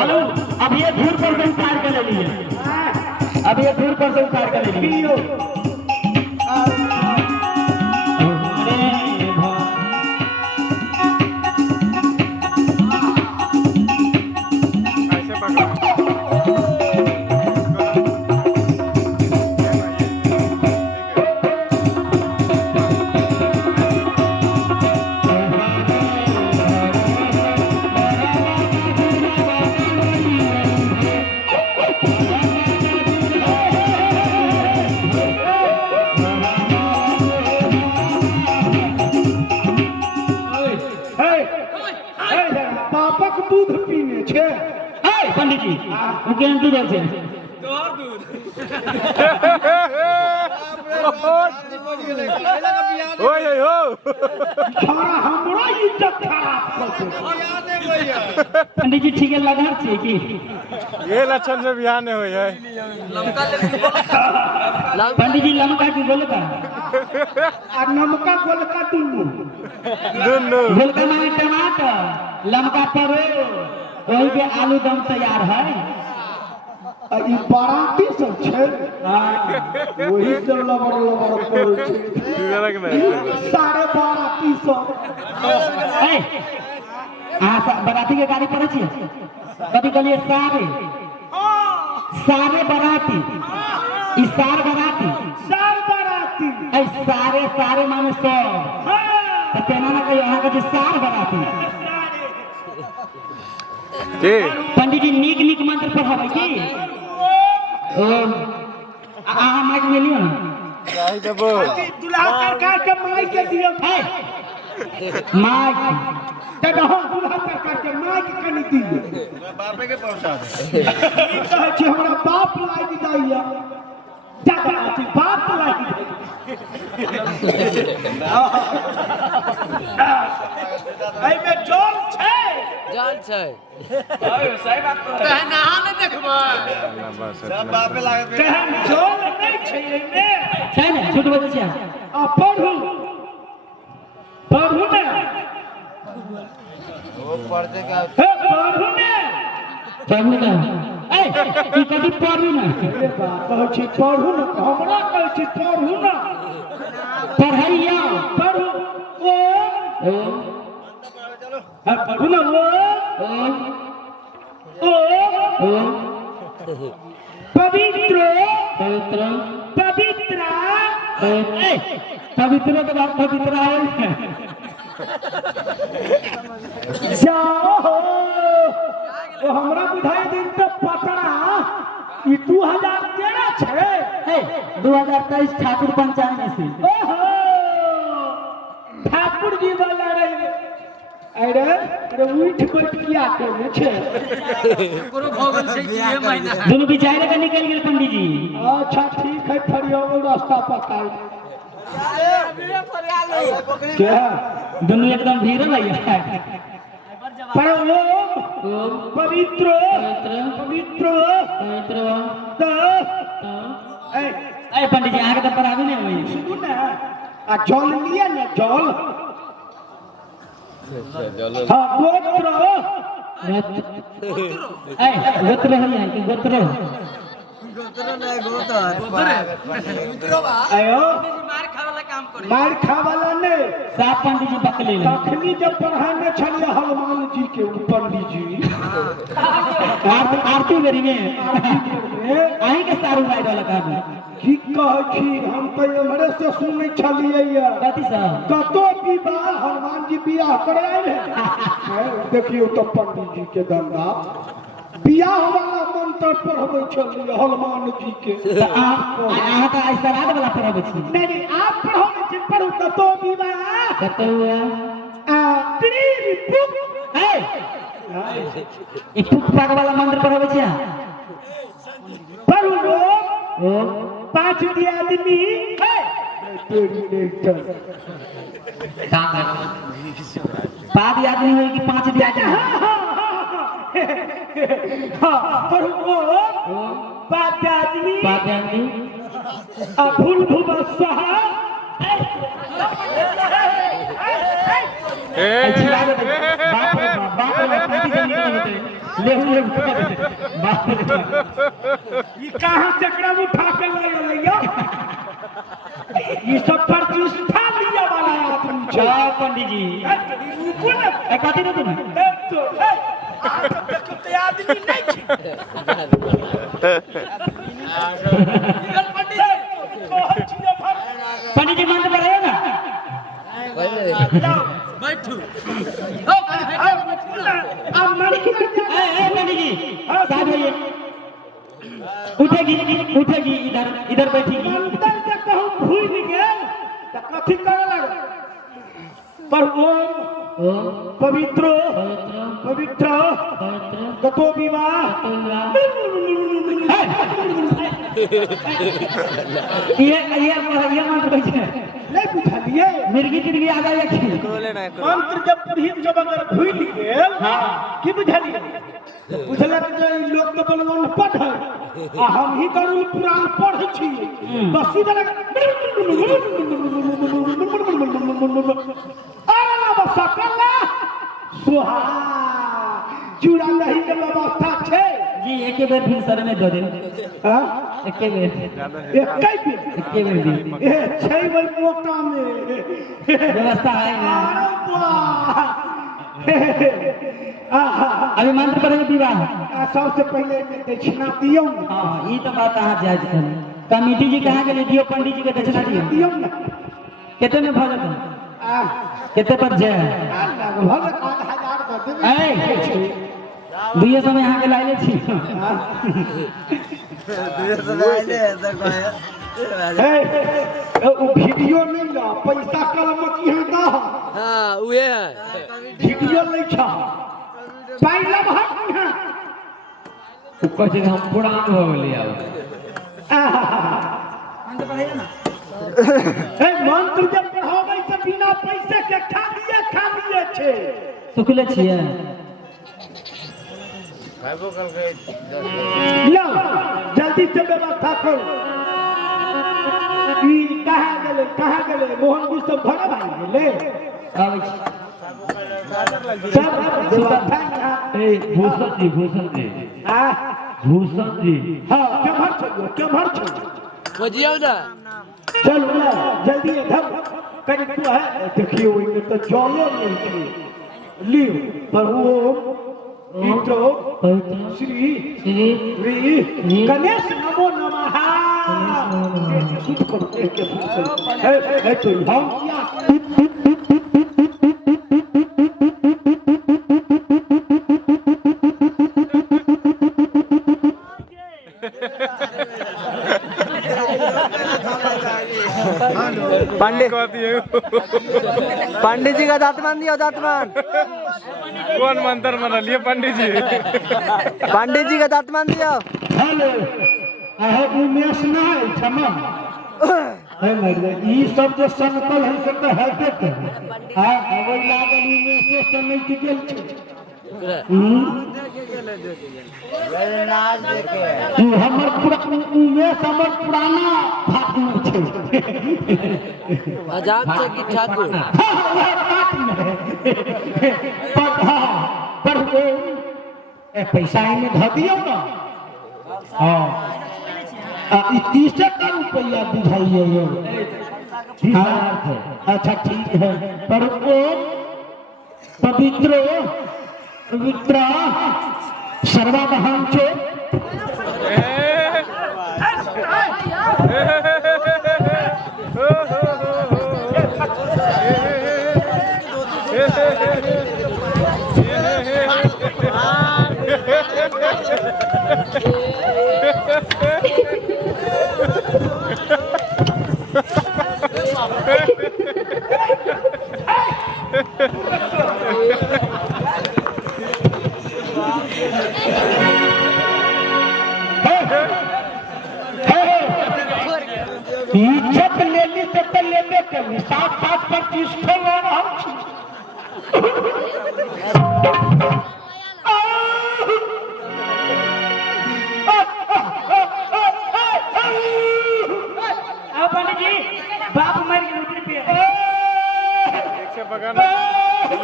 Hello अब ये धूल पर से उतार के ले लिए अब ये धूल पर से उतार के ले लिए दूध पीने छे पंडित जी केहन दूध है छे तोहर दूध ओए हो छोरा हमरा इज्जत खराब कर पंडित जी ठीक है लगा छे की ये लक्षण से बिहान हो है लमका ले पंडित जी लमका की गोलका आ नमका गोलका दुनु दुनु गोलका में टमाटर लमका परो वही पे आलू दम तैयार है आ ई बाराती सब छे वही से लबर लबर करे छे सारे बाराती सब बराती के गाड़ी पड़े छे कभी कहलिए सारे सारे बराती ई सार बराती सार बाराती ऐ सारे सारे माने सौ तो तेना ना कहियो अहाँ के जे सार बराती के पंडित जी नीक नीक मंत्र पढ़ाबै की ओम अहाँ माइक में लियो ना राही देबो दुल्हा सरकार के माइक के दियो माइक तब हम दुल्हा सरकार के माइक कनी दियो बापे के पहुंचा दे ई कहे छै हमरा बाप लाग दैया दादा छै बाप लाग आई में जोल छै जान छै ओए सही बात कह नहा में देखबो सब बापे लागत केहन जोल नहीं छै एमे छै ने छोट बच्चा आ पढ़ू पढ़ू ने वो पढ़ते का हे पढ़ू ने पढ़ू ना ए ई कभी पढ़ू ना अरे बाप कहै छै पढ़ू ने हमरा कहै छै पढ़ू ना पढ़ैया पढ़ू ओ ओम हाँ पढ़ू ना ओम ओ ओम पवित्र पवित्र पवित्रा ए पवित्र के बाद पवित्र है जाओ ओ हमरा बुझाई दिन तो पटना ई 2013 छै ए 2023 ठाकुर पंचांग में से ओहो ठाकुर जी वाला रही अरे अरे उठ बैठ किया करे छै ककरो भगल छै कि ये महीना दोनों बिचारे का निकल गेल पंडित जी अच्छा ठीक है फरियो रास्ता पकाई क्या दोनों एकदम भीड़ भैया पर वो ओम पवित्र पवित्र पवित्र पवित्र त ए ए पंडित जी अहाँ के तो पढ़ाबे नहीं होई सुन ना आ जल लिया ना जल हाँ गोत्र ए गोत्र है यहाँ के गोत्र आयो मार खावाला काम करे मार खा वाला ने साफ पंडित जी बकले ले तखनी जब पढ़ाने छलिए हनुमान जी के पंडित जी आरती बेरी में अहीं के सारू भाई वाला काम की कहै छी हम तो हमरे से सुनै छलिए या कथी सा कतो विवाह हनुमान जी बियाह करे आए देखियो तो पंडित जी के धंधा बियाह वाला मंत्र पढ़बै छलिए हनुमान जी के अहाँ तो आई श्राद्ध वाला पढ़ाबै छी नहीं आप पढ़बै छी पढ़ू कतो विवाह कतौ आ त्रिर पुक ए ई फुक पाग वाला मंत्र पढ़ाबै छी अहाँ पढ़ू लोग ओ 5 आदमी है तेरी नेटर पाँच आदमी होई कि 5 आदमी हाँ पर वो 5 आदमी 5 आदमी भूल भुवस्सह छिला दे बाप रे बाप रे पंडित जी निकल होते ले बाप रे। ये कहाँ चक्रा उठा के ले लिया? ये सब प्रतिष्ठा लिया वाला आदमी छै। जय पंडित जी। रुको ना, कथी ना तुम तो देखो ते आदमी नहीं छै। पंडित जी मंत्र पढ़ाइए ना। बैठू पंडित जी साहब आइए। उठेगी उठेगी, इधर इधर बैठेगी। मंत्र के कहूं भूल गेल त कथी करे लगे? पर ओम पवित्र पवित्र गतो विवाह ये मंत्र कैसे नहीं बुझलिए? मिर्गी तिर्गी आ जाए। मंत्र जब पढ़ी जब अगर भूल गेल की बुझलिए? बुझलक जे ई लोग के बलवन पढ़ आ हम ही गरुड़ पुराण पढ़ छी बस सीधा लग सकल सुहा चूड़ा नहीं के व्यवस्था छे जी। एक बेर फिर सर में दो दिन। हां एक बेर दी ए छै वही मोटा में व्यवस्था है ना। अरे अभी मंत्र पढ़ेंगे विवाह। सबसे पहले दक्षिणा दियो। हाँ ये तो बात कहाँ जायज कर। कमेटी जी कहाँ के लिए दियो? पंडित जी के दक्षिणा दियो। दियो ना कितने में भजन कितने पर जय लगभग 1000 बदले दुए समय यहाँ के लाइले छी। वीडियो नहीं ला पैसा कलमत यहाँ दा। हाँ उहे है वीडियो नहीं छा पाई लब हट यहाँ ऊपर से हम पुरान हो लिया। मंत्र जब पढ़ावे से बिना पैसे के खा लिए छे। सुखले छिए लो जल्दी से व्यवस्था करो। ई कहाँ गेले मोहन जी सब घर भाई गेले सब व्यवस्था यहाँ। भूषण जी भूषण जी हाँ के भर छो बजियो ना चल बोला जल्दी धम कहीं तू है देखियो इनमें तो जलो नहीं थी लियो पर वो मित्रो श्री गणेश नमो नमः सुध करो एक के सुध करो है तो हम क्या पंडित जी का दातमान दियो दातमान। कौन मंत्र मना लिए पंडित जी? पंडित जी का दातमान दियो। हेलो आहे उमेश नहीं क्षमा है मर्द ई सब जो संकल है सब है के आ अबै लागल उमेश से नहीं टिकल छै। हमर पूरा उमेश हमर पुराना भाषण छै। आजाद से की ठाकुर पर पैसा इनमें ध दियो ना। हाँ 30 रुपया बुझाइए ये। अच्छा ठीक है पर वो पवित्र पवित्र सर्वमहान चो इज्जत लेली तो लेबे करी 7-7 प्रतिष्ठा ला रहा छी। पंडित जी बाप मर गए उतरी पे एक से बगान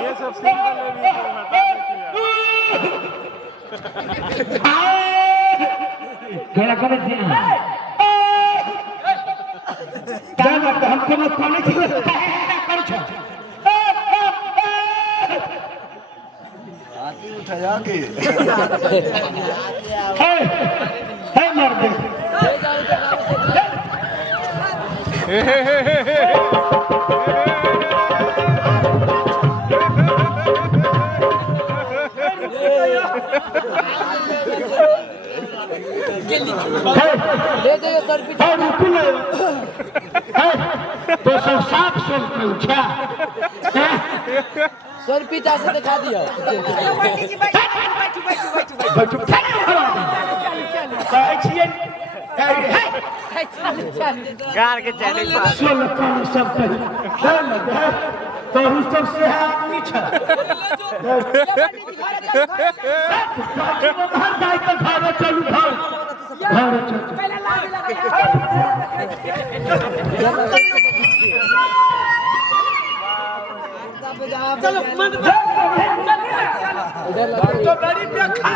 ये सब सिंपल है, ये सब हटा दीजिए। खेला करे छी क्या बात हम कोनो कोने छी कर छ हाथी उठाया के हे मार दे ले जाइए सर पीछे तो सब साफ सुन पूछा सर पीछा से दिखा दिया गार के चैनल पर सब तो ही सब से आदमी छ घर जाए तो घर चलू घर चलो तो बड़ी पे खा